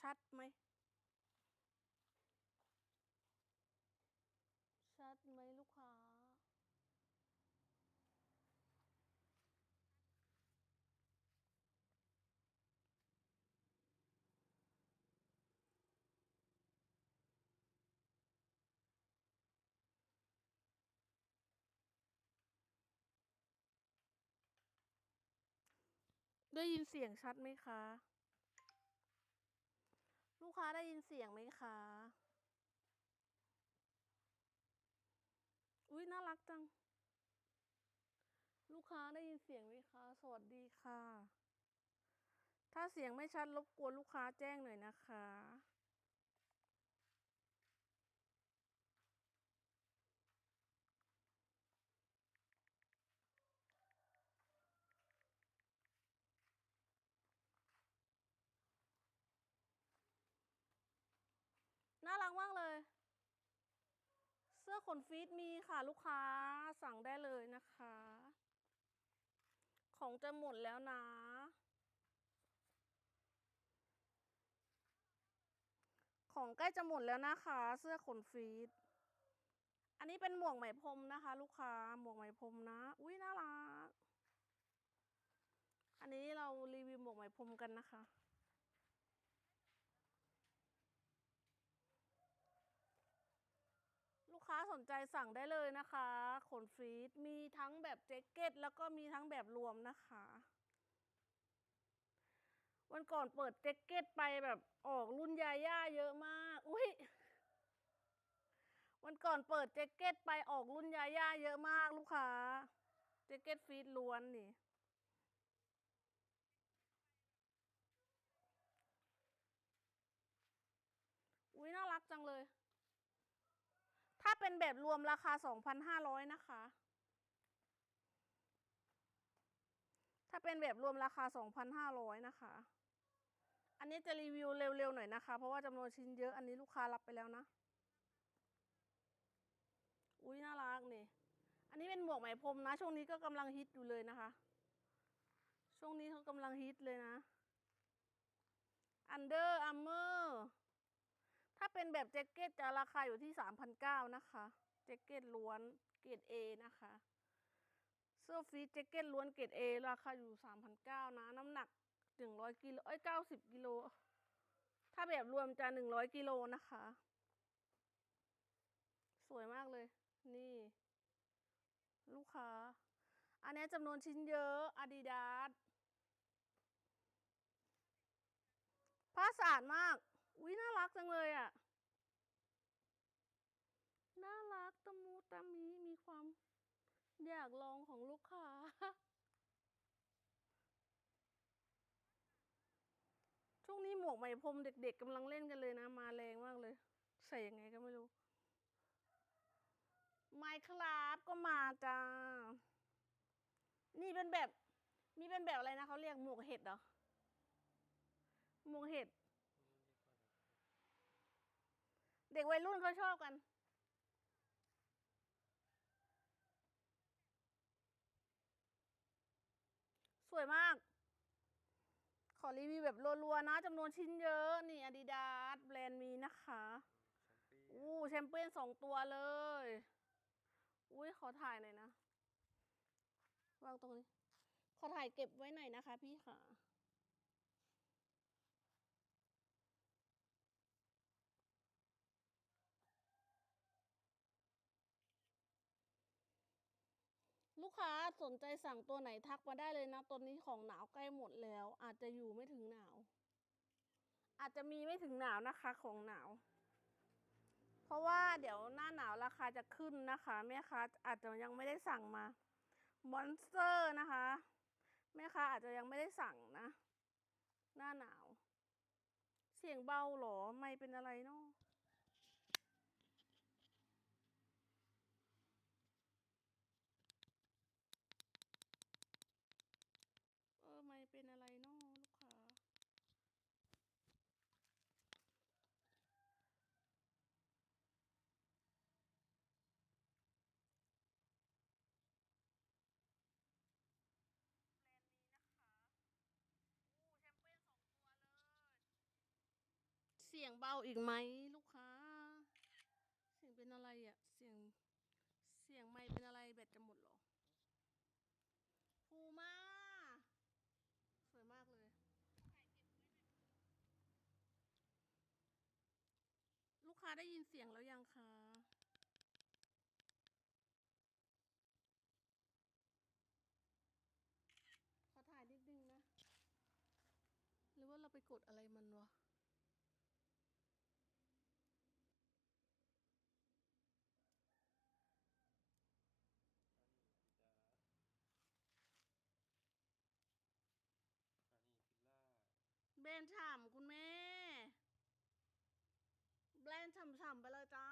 ชัดไหม ชัดไหมลูกค้า ได้ยินเสียงชัดไหมคะลู กค้าได้ยินเสียงไหมคะ อุ้ยน่ารักจัง ลูกค้าได้ยินเสียงไหมคะ สวัสดีค่ะ ถ้าเสียงไม่ชัดรบกวนลูกค้าแจ้งหน่อยนะคะ น่ารักมากเลย เสื้อ ขนฟีดมีค่ะลูกค้าสั่งได้เลยนะคะ ของจะหมดแล้วนะ ของใกล้จะหมดแล้วนะคะ เสื้อขนฟีดอันนี้เป็นหมวกไหมพรมนะคะ ลูกค้าหมวกไหมพรมนะ อุ้ยน่ารัก อันนี้เรารีวิวหมวกไหมพรมกันนะคะ ลูก ค้าสนใจสั่งได้เลยนะคะ ขนฟรีดมีทั้งแบบแจ็คเก็ต แล้วก็มีทั้งแบบรวมนะคะ วันก่อนเปิดแจ็คเก็ตไปแบบออกรุ่นยาย่าเยอะมาก อุ้ยวันก่อนเปิดแจ็คเก็ตไปออกรุ่นยาย่าเยอะมากลูกค้าแจ็คเก็ตฟรีดล้วนนี่อุ้ยน่ารักจังเลย ถ้าเป็นแบบรวมราคา 2,500 นะคะ ถ้าเป็นแบบรวมราคา 2,500 นะคะ อันนี้จะรีวิวเร็วๆหน่อยนะคะ เพราะว่าจำนวนชิ้นเยอะอันนี้ลูกค้ารับไปแล้วนะ อุ้ยน่ารักนี่ อันนี้เป็นหมวกไหมพรมนะ ช่วงนี้ก็กำลังฮิตอยู่เลยนะคะ ช่วงนี้เขากำลังฮิตเลยนะ Under Armour ถ้าเป็นแบบแจ็คเก็ตจะราคาอยู่ที่3,900นะคะ แจ็คเก็ตล้วนเกรด A นะคะ เสื้อฟรีแจ็คเก็ตล้วนเกรด A ราคาอยู่3,900นะ น้ำหนัก100กิโลเอ้ย90กิโล ถ้าแบบรวมจะ100กิโลนะคะ สวยมากเลย นี่ ลูกค้า อันนี้จำนวนชิ้นเยอะ Adidas ผ้าสะอาดมาก อุ้ยน่ารักจังเลยอะ่ะ น่ารักตะมูตะมีมีความอยากลองของลูกค้า ช่วงนี้หมวกไหมพรมเด็กๆกำลังเล่นกันเลยนะ มาแรงมากเลย ใส่ยังไงก็ไม่รู้ไมครับก็มาจ้า นี่เป็นแบบ มีเป็นแบบอะไรนะเขาเรียกหมวกเห็ดเหรอ หมวกเห็ด เด็กวัยรุ่นเขาชอบกัน สวยมาก ขอรีวิวแบบรัวๆนะจำนวนชิ้นเยอะนี่ Adidas แบรนด์มีนะคะอู้แชมเปี้ยนสองตัวเลย อุ้ยขอถ่ายหน่อยนะ วางตรงนี้ ขอถ่ายเก็บไว้หน่อยนะคะพี่ค่ะ กค้าสนใจสั่งตัวไหนทักมาได้เลยนะตัวนี้ของหนาวใกล้หมดแล้ว อาจจะอยู่ไม่ถึงหนาว อาจจะมีไม่ถึงหนาวนะคะของหนาว เพราะว่าเดี๋ยวหน้าหนาวราคาจะขึ้นนะคะแม่ค้าอาจจะยังไม่ได้สั่งมามอนสเตอร์นะคะแม่ค้าอาจจะยังไม่ได้สั่งนะ หน้าหนาว เสียงเบาหรอไม่เป็นอะไรเนาะ เออไม่เป็นอะไรเนาะลูกค้าแบรนด์นี้นะคะอู้แชมเปี้ยนสองตัวเลยสียงเบาอีกไหมลูกค้า เสียงเป็นอะไรอะเสียง เสียงไม่เป็นอะไรแบตจะหมดเหรอภูมาสวยมากเลย ลูก ค้าได้ยินเสียงแล้วยังคะ ขอถ่ายนิดนึงนะ หรือว่าเราไปกดอะไรมันวะเบนฉ่ำคุณแม่แบรนด์ ฉ่ำๆไปเลยจ้า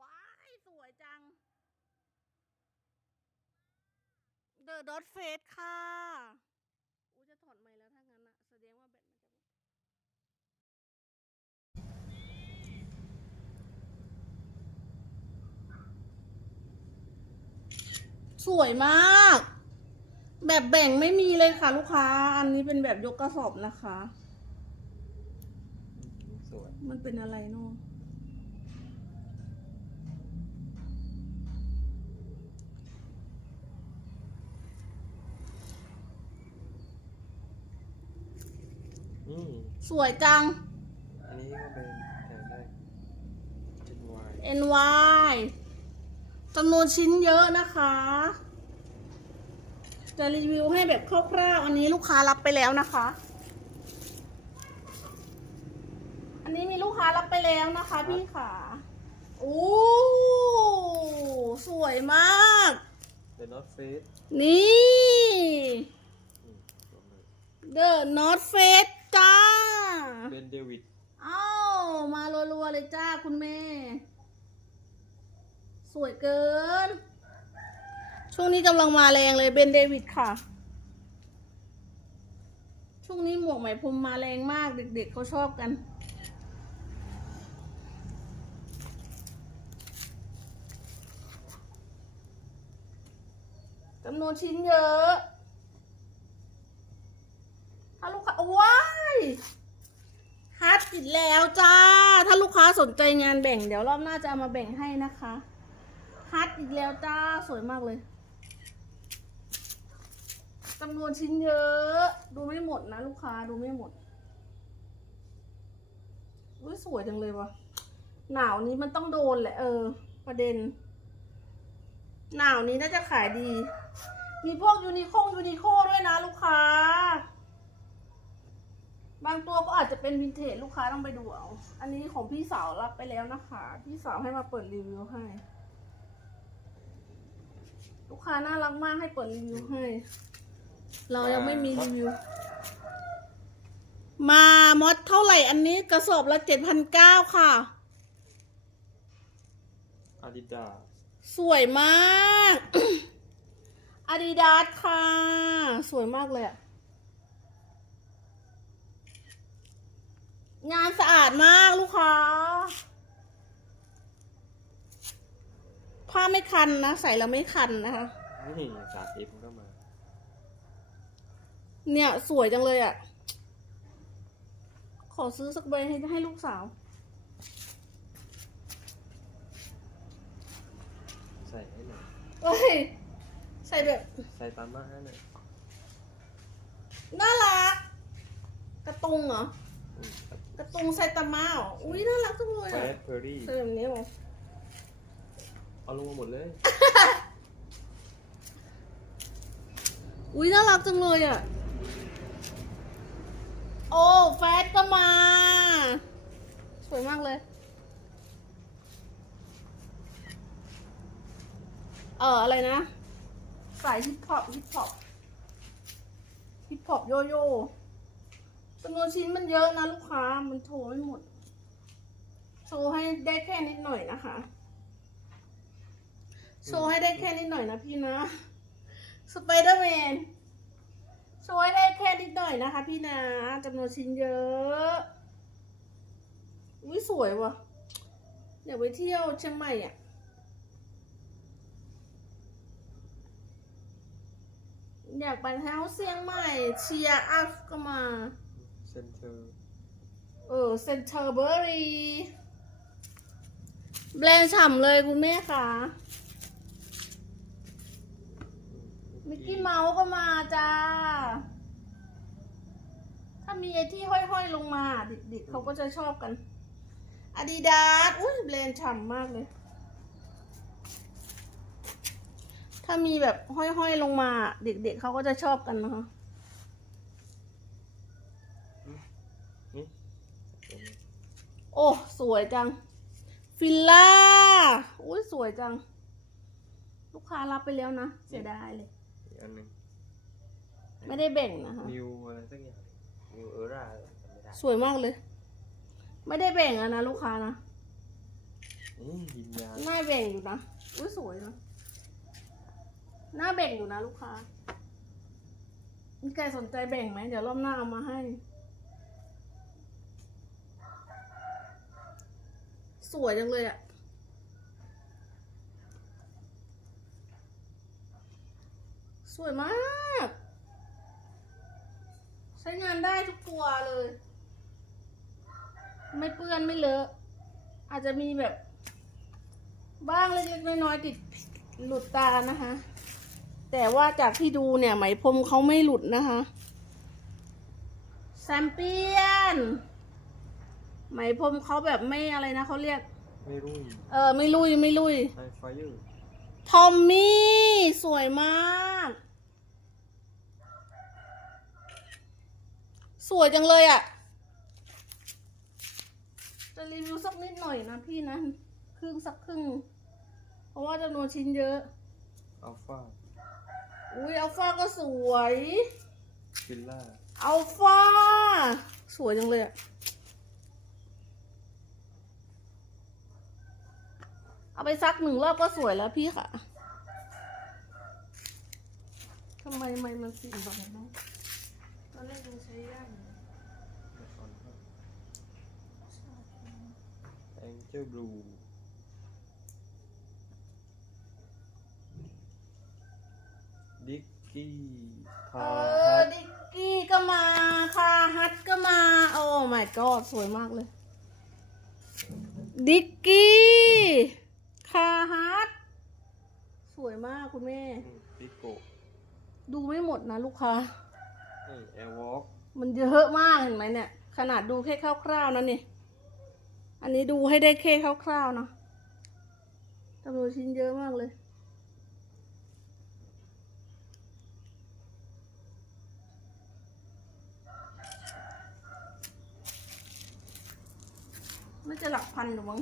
ว้าย สวยจัง The Dot Face ค่ะ อู้จะถอดไมค์แล้วถ้างั้นอะแสดงว่าแบตมันจะหมดสวยมาก แบบแบ่งไม่มีเลยค่ะ ลูกค้า อันนี้เป็นแบบยกกระสอบนะคะ มันเป็นอะไรเนาะอืมสวยจัง อันนี้ก็เป็นแถมได้เป็นวาย NY จำนวนชิ้นเยอะนะคะ จะรีวิวให้แบบคร่าวๆ อันนี้ลูกค้ารับไปแล้วนะคะ อั นนี้มีลูกค้ารับไปแล้วนะคะ พี่ขาโอ้สวยมาก เป็นนอตเฟสนี่รวมเลย The North Face จ้า เป็นเดวิดเอ้ามารัวๆเลยจ้าคุณแม่ สวยเกิน ช่วงนี้กำลังมาแรงเลยเบนเดวิดค่ะ ช่วงนี้หมวกไหมพรมมาแรงมากเด็กๆเขาชอบกันำนวนชิ้นเยอะถ้าลูกค้าว้ายฮัทอีกแล้วจ้า ถ้าลูกค้าสนใจงานแบ่งเดี๋ยวรอบหน้าจะามาแบ่งให้นะคะฮัทอีกแล้วจ้าสวยมากเลยจำนวนชิ้นเยอะ ดูไม่หมดนะลูกค้าดูไม่หมดอุ้ยสวยจังเลยวะหนาวนี้มันต้องโดนแหละเออ ประเด็น หนาวนี้น่าจะขายดี มีพวกยูนิคงยูนิโคด้วยนะลูกค้า บางตัวก็อาจจะเป็นวินเทจลูกค้าต้องไปดูเอา อันนี้ของพี่สาวรับไปแล้วนะคะ พี่สาวให้มาเปิดรีวิวให้ ลูกค้าน่ารักมากให้เปิดรีวิวให้ เรายังไม่มีรีวิว มามดเท่าไหร่อันนี้กระสอบละเจ็ดพันเก้าค่ะอาดิดาส วยมากอาดิดาสค่ะ สวยมากเลยอะงานสะอาดมากลูกค้า ผ้าไม่คันนะ ใส่แล้วไม่คันนะคะนี่สาธิตมันก็มา เนี่ย สวยจังเลยอะ่ะ ขอซื้อสักใบให้ให้ลูกสาว ใส่ให้หน่อยเอ้ยใส่แบบใส่ตามมาให้หน่อยน่ารัก กระตุงเหรอ อืมครับกระตุงไซตามะเหรออุ้ยน่ารักจังเลยแฟอะสเพอร์รี่ใส่แบบนี้เหรอเอาลงมาหมดเลยอุ้ยน่ารักจังเลยอะ โอ้แฟตก็มา สวยมากเลย เอออะไรนะ สายฮิปฮอปฮิปฮอปฮิปฮอปโยโย่จำนวนชิ้นมันเยอะนะลูกค้า มันโชว์ไม่หมด โชว์ให้ได้แค่นิดหน่อยนะคะ โชว์ให้ได้แค่นิดหน่อยนะพี่นะ สไปเดอร์แมน โชว์ให้ได้แค่นิดหน่อยนะคะ พี่นะจำนวนชิ้นเยอะอุ้ยสวยว่ะเดี๋ยวไปเที่ยวเชียงใหม่อะ อยากไปเที่ยวเชียงใหม่เชียร์อัพก็มา เซนเตอร์อเออเซนเตอร์เบอรี่แบรนด์ฉ่ำเลยคุณแม่ค่ะมิกกี้เมาส์ก็มาจ้า ถ้ามีไอ้ที่ห้อยๆลงมาดิดๆเขาก็จะชอบกันอาดิดาสอุ้ยแบรนด์ฉ่ำมากเลย ถ้ามีแบบห้อยๆลงมา เด็กๆเขาก็จะชอบกันนะคะนี่ตัวนี้โอ้ สวยจัง ฟิลล่าอุ้ยสวยจัง ลูกค้ารับไปแล้วนะ เสียดายเลย อีกอันหนึ่งไม่ได้แบ่งนะคะ นิวอะไรสักอย่างนิวเอร่าจำไม่ได้สวยมากเลย ไม่ได้แบ่งอะนะลูกค้านะนี่ยินยาหน้าแบ่งอยู่นะ อุ้ยสวยนะ หน้าแบ่งอยู่นะลูกค้ามีใครสนใจแบ่งไหม เดี๋ยวรอบหน้าเอามาให้ สวยจังเลยอะสวยมาก ใช้งานได้ทุกตัวเลย ไม่เปื้อนไม่เลอะ อาจจะมีแบบ บ้างเล็กๆน้อยๆติดหลุดตานะคะ แต่ว่าจากที่ดูเนี่ยไหมพรมเขาไม่หลุดนะคะแซมเปียน ไหมพรมเขาแบบไม่อะไรนะเขาเรียก ไม่รู้เออไม่ลุยไม่ลุยไฮไฟยูทอมมี่ สวยมาก สวยจังเลยอะ่ะ จะรีวิวสักนิดหน่อยนะพี่นะ ครึ่งสักครึ่ง เพราะว่าจำนวนชิ้นเยอะ อัลฟา อุ้ยอัลฟาก็สวย ฟิลล่าอัลฟาสวยจังเลยอะเอาไปซักหนึ่งรอบก็สวยแล้วพี่ค่ะทำไมไม่มันสีแบบนั้นตอนแรกยังใช้ได้อยู่แองเจลบลู ดิกกี้คาเอฮัอทดิกกี้ก็มาคาฮัทก็มา โอ้ my god สวยมากเลย ดิกกี้คาฮัทสวยมากคุณแม่ปิโกดูไม่หมดนะลูกค้านี่แอร์วอล์กมันเยอะมากเห็นไหมเนี่ย ขนาดดูแค่คร่าวๆนะนี่ อันนี้ดูให้ได้แค่คร่าวๆนะจำนวนชิ้นเยอะมากเลย น่จะหลักพันอยู่มั้ง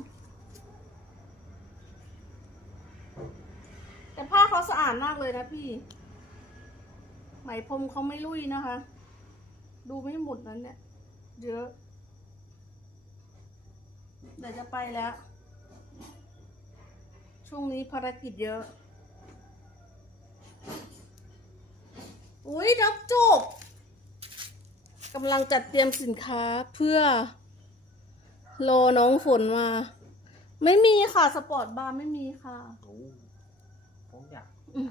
แต่ผ้าเขาสะอาดมากเลยนะพี่ ไหมพรมเขาไม่ลุยนะคะ ดูไม่หมดนั้นเนี่ย เยอะ เดี๋ยวจะไปแล้ว ช่วงนี้ภารกิจเยอะ อุ้ยดับจบกำลังจัดเตรียมสินค้าเพื่อ รอน้องฝนมา ไม่มีค่ะ สปอร์ตบาร์ไม่มีค่ะ โอ้ผมอยากอืม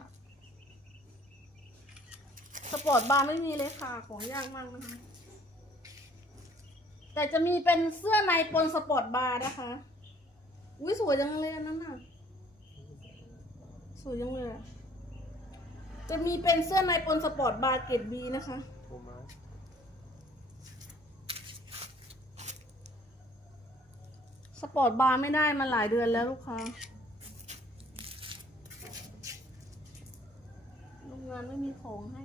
สปอร์ตบาร์ไม่มีเลยค่ะ ของยากมากนะคะ แต่จะมีเป็นเสื้อในปนสปอร์ตบาร์นะคะ อุ้ยสวยจังเลยอันนั้นน่ะ สวยจังเลยอะจะมีเป็นเสื้อในปนสปอร์ตบาร์เกรดบีนะคะ โทมัส สปอร์ตบาร์ไม่ได้มาหลายเดือนแล้วลูกค้าโรงงานไม่มีของให้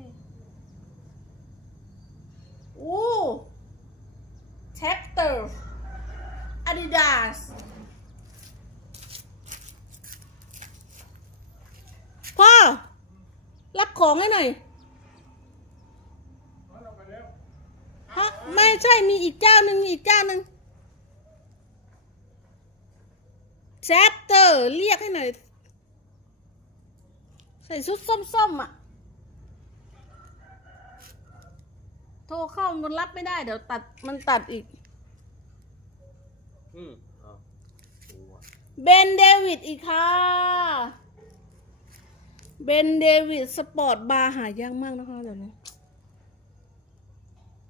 โอ้ Chapter Adidas พ่อ รับของให้หน่อยฮะไม่ใช่มีอีกเจ้าหนึ่งอีกเจ้าหนึ่ง แชปเตอร์เรียกให้หน่อย ใส่ชุดส้มๆอะ โทรเข้ามันรับไม่ได้ เดี๋ยวตัดมันตัดอีก อืมเอ้าวตัว เบนเดวิดอีกค่ะ เบนเดวิดสปอร์ตบาร์หายากมากนะคะเดี๋ยวนี้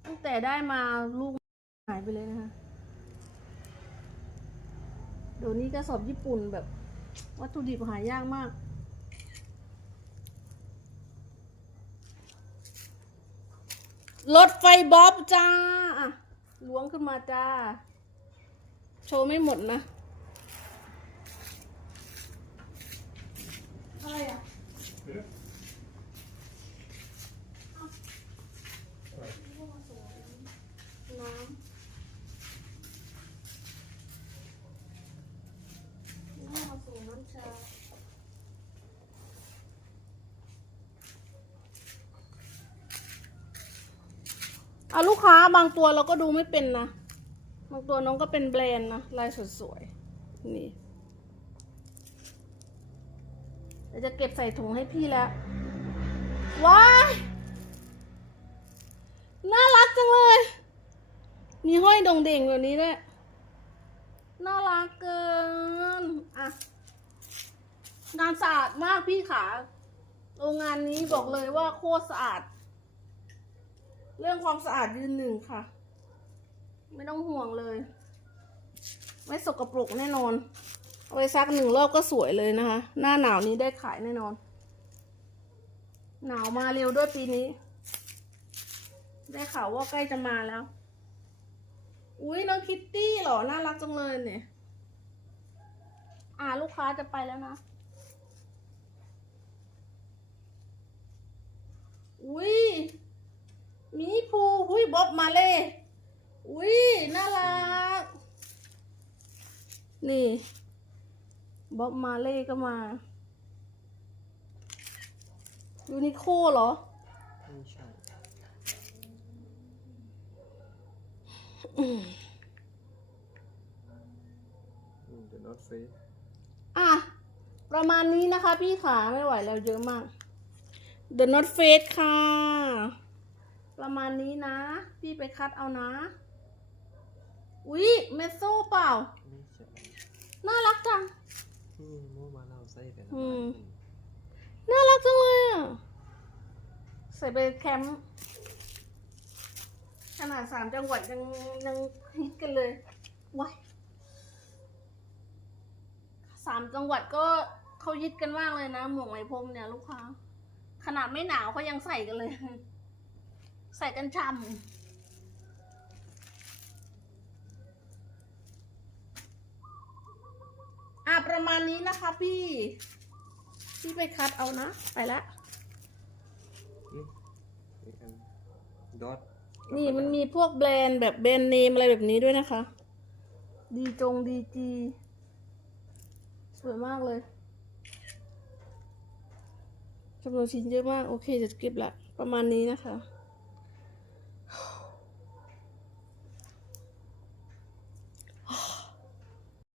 ตั้งแต่ได้มาลูกหายไปเลยนะคะ เดี๋ยวนี้กระสอบญี่ปุ่นแบบ วัตถุดิบหายากมาก รถไฟบ๊อบจ้า อะล้วงขึ้นมาจ้า โชว์ไม่หมดนะ อะไรอะ น้ำน้ำผสมน้ำชา เอาลูกค้าบางตัวเราก็ดูไม่เป็นนะ บางตัวน้องก็เป็นแบรนด์นะลายสวยๆนี่เดี๋ยวจะเก็บใส่ถุงให้พี่แล้ว ว้าย น่ารักจังเลย มีห้อยดงเด่งแบบนี้ด้วย น่ารักเกิน อะ งานสะอาดมากพี่ขา โรงงานนี้บอกเลยว่าโคตรสะอาด เรื่องความสะอาดยืนหนึ่งค่ะ ไม่ต้องห่วงเลย ไม่สกปรกแน่นอน เอาไปซักหนึ่งรอบก็สวยเลยนะคะ หน้าหนาวนี้ได้ขายแน่นอน หนาวมาเร็วด้วยปีนี้ ได้ข่าวว่าใกล้จะมาแล้ว อุ้ยน้องคิตตี้เหรอ น่ารักจังเลยเนี่ย อ่าลูกค้าจะไปแล้วนะอุ้ย มีภูอุ้ยบ๊อบมาเลยอุ้ยน่ารัก นี่บ๊อบมาเล่ก็มายูนิโคเหรอไม่ใช่อืมอืม The North Face อะ ประมาณนี้นะคะพี่ขาไม่ไหวแล้วเยอะมาก The Not Face ค่ะ ประมาณนี้นะ พี่ไปคัดเอานะ อุ๊ยเมสโซ่เปล่า ไม่ใช่น่ารักจัง นี่โมมาเราใส่แต่ละอืวันมอืม น่ารักจังเลยอะ ใส่ไปแคมป์ขนาดสามจังหวัดยังยังฮิตกันเลยว้ายสามจังหวัดก็เขายึดกันมากเลยนะ หมวกไหมพรมเนี่ยลูกค้า ขนาดไม่หนาวเขายังใส่กันเลย ใส่กันช่ำอะประมาณนี้นะคะพี่ พี่ไปคัดเอานะ ไปละอืมนี่อันดอทนี่มันมีพวกแบรนด์แบบแบรนด์เนมอะไรแบบนี้ด้วยนะคะ ดีจงดีจี สวยมากเลยจำนวนชิ้นเยอะมาก โอเคจะเก็บละ ประมาณนี้นะคะ